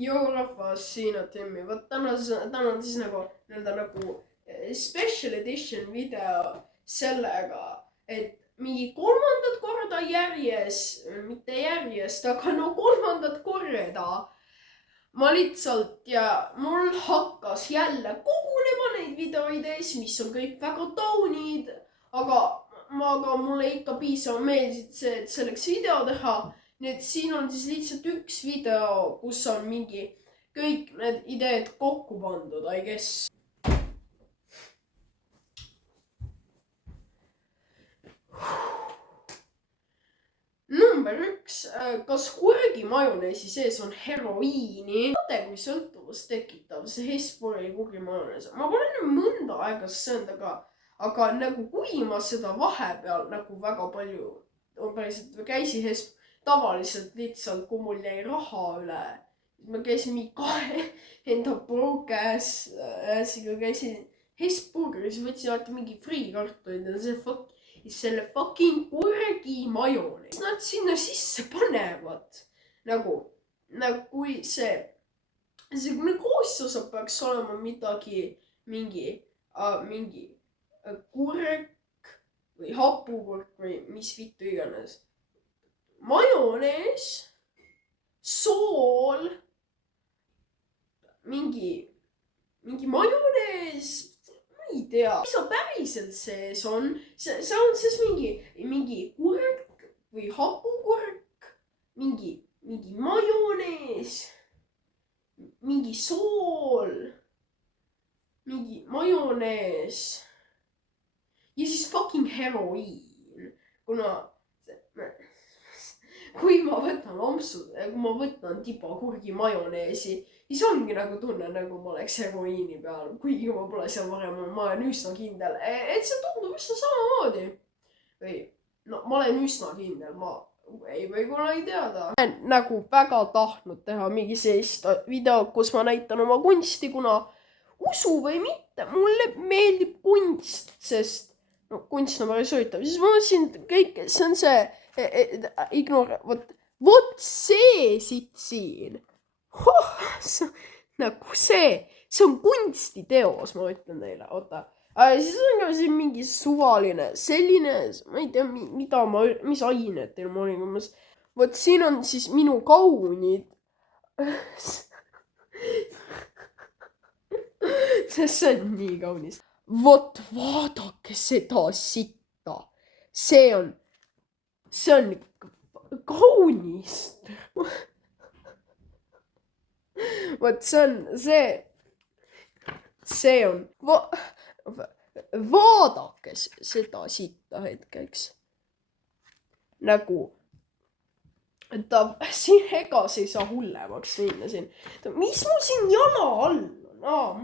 Joo rahvas, siin on Timmi. Vot täna on siis nagu special edition video sellega, et mingi kolmandat korda järjest, mitte järjest, aga no kolmandat korda ma lihtsalt ja mul hakkas jälle kogunema neid videoid ees, mis on kõik väga taunid, aga mulle ikka piisavalt meeldis see, et selleks video teha. Nii et siin on siis lihtsalt üks video, kus on mingi kõik need ideed kokku pandud, I guess. Number 1. Kas kurgi majoneesi sees on heroiini? Vaate, kui sõltuvust tekitav see Hesburgeri kurgi majonees. Ma pole nüüd mõnda aega söönud, aga nagu kui ma seda vahepeal nagu väga palju päriselt käisin tavaliselt lihtsalt, kui mul jäi raha üle, ma käisin mingi 2 enda bro käes, käisin Hesburgeris, võtsin alati mingi friikartuid ja selle fucking kurgi majonees. Nad sinna sisse panevad nagu kui see koostosa peaks olema mingi kurk või hapukurk või mis vittu iganes. Majonees, sool, mingi majonees, ma ei tea, mis on päriselt sees on, see on siis mingi kurk või hapukurk, mingi majonees, mingi sool, mingi majonees ja siis fucking heroiin, kuna kui ma võtan ampsud, kui ma võtan tiba kurgi majoneesi, siis ongi nagu tunne, nagu ma oleks heroiini peal, kuigi ma pole seal varem, ma olen üsna kindel, et see tundub üsna samamoodi. Või, no ma olen üsna kindel, ma võib-olla ei teada. Ma olen nagu väga tahtnud teha mingi sellist video, kus ma näitan oma kunsti, kuna usu või mitte, mulle meeldib kunst, sest kunst on päris huvitav, siis ma mõtlesin kõik, see on see vot see siit siin. Nagu see on kunstiteos, ma ütlen teile, oota. Siis on ka siin mingi suvaline, selline, ma ei tea, mis ained teil ma olin. Vot siin on siis minu kaunid. See on nii kaunis. Vot vaadake seda sitta. See on kaunist. Vot see on, vaadake seda sitta hetkeks. Nagu, siin egas ei saa hullemaks minna siin. Mis mul siin jala all on?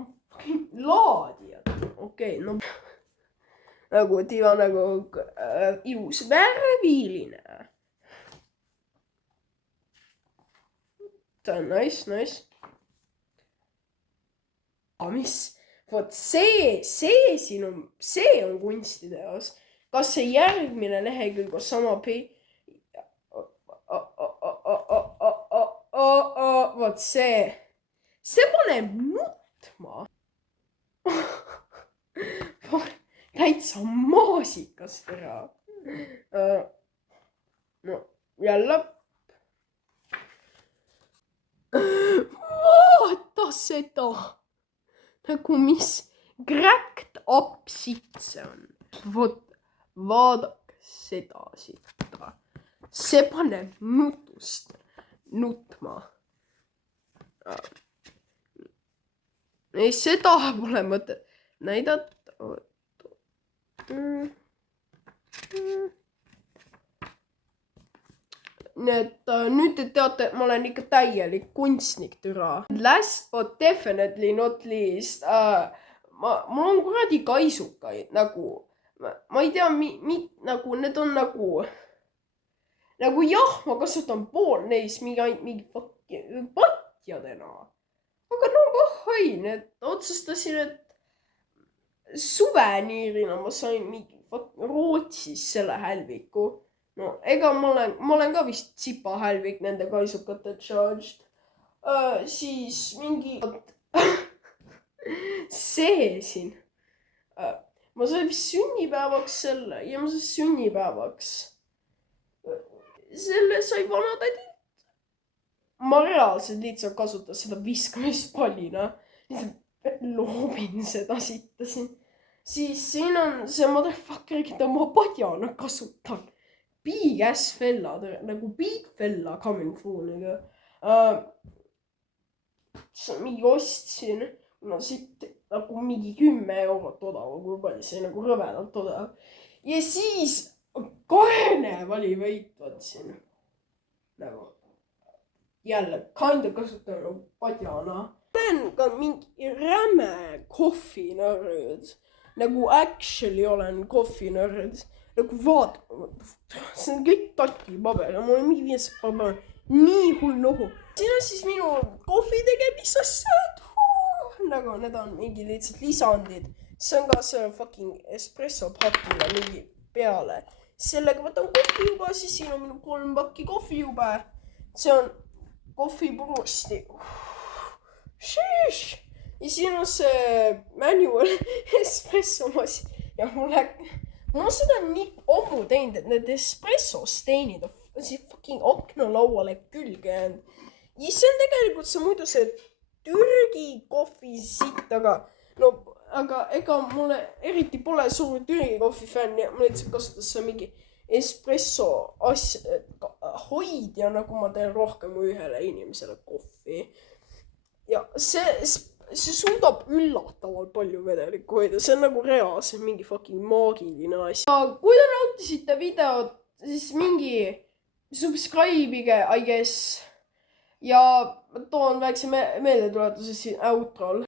Laadijad. Okei, no. Nagu tiiva nagu ilus värviline. Ta on nice. Aga mis? Vot see siin on, see on kunstiteos. Kas see järgmine lehekülg on sama vot see paneb nutma. Täitsa maasikas teha. No jälle. Vaata seda. Nagu mis cracked up sitt see on. Vot, vaadake seda sitta. See paneb nutust nutma. Ei, seda pole mõtet näidata. Nii et nüüd te teate, et ma olen ikka täielik kunstnik türa. Last but definitely not least. Mul on kuradi kaisukaid, nagu, ma ei tea, nagu need on nagu jah, ma kasutan pool neist mingi patjadena. Aga no vahai, need otsustasin, et suveniirina ma sain mingi Rootsis selle hälviku. No ega ma olen ka vist sipa hälvik nende kaisukate charged. siis mingi see siin. Ma sain vist sünnipäevaks selle ja ma sain sünnipäevaks. Selle sai vanatädi. Ma reaalselt lihtsalt kasutan seda viskamispallina. Lihtsalt loobin seda sitta siin. Siis siin on see motherfucker, keda ma padjana kasutan. Big ass fella, nagu big fella coming through nagu. Mingi ostsin, no siit nagu mingi 10 eurot odav, kui palju see nagu rõvedalt odav. Ja siis kahene vali võitvad siin. Nagu jälle kinda kasutan nagu padjana. Olen ka mingi räme kohvinörd. Nagu actually olen kohvinörd. Nagu vaata, see on kõik tatipaber ja mul on mingi 500 paber. Nii hull nohu. Siin on siis minu kohvi tegemisasjad. Nagu need on mingi lihtsalt lisandid. See on ka see fucking espresso pakile mingi peale. Sellega võtan kohvi juba, siis siin on minu 3 pakki kohvi juba. See on kohvipurusti. Sheesh! Ja siin on see manual espresso masin. Ja mul on seda nii ammu teinud, et need espresso steinid on siis fucking aknalauale külge jäänud. Ja see on tegelikult see muidu see Türgi kohvi sitt, aga ega mulle eriti pole suur Türgi kohvi fänn ja ma lihtsalt kasutas seda mingi espresso asja hoidja, nagu ma teen rohkem kui ühele inimesele kohvi. Ja see suudab üllatavalt palju vedelikku hoida, see on nagu reaalselt mingi fucking maagiline asja. Kui te nautisite videot, siis mingi subscribe'ige, I guess. Ja ma toon väikse meeldetuletuse siin outrol.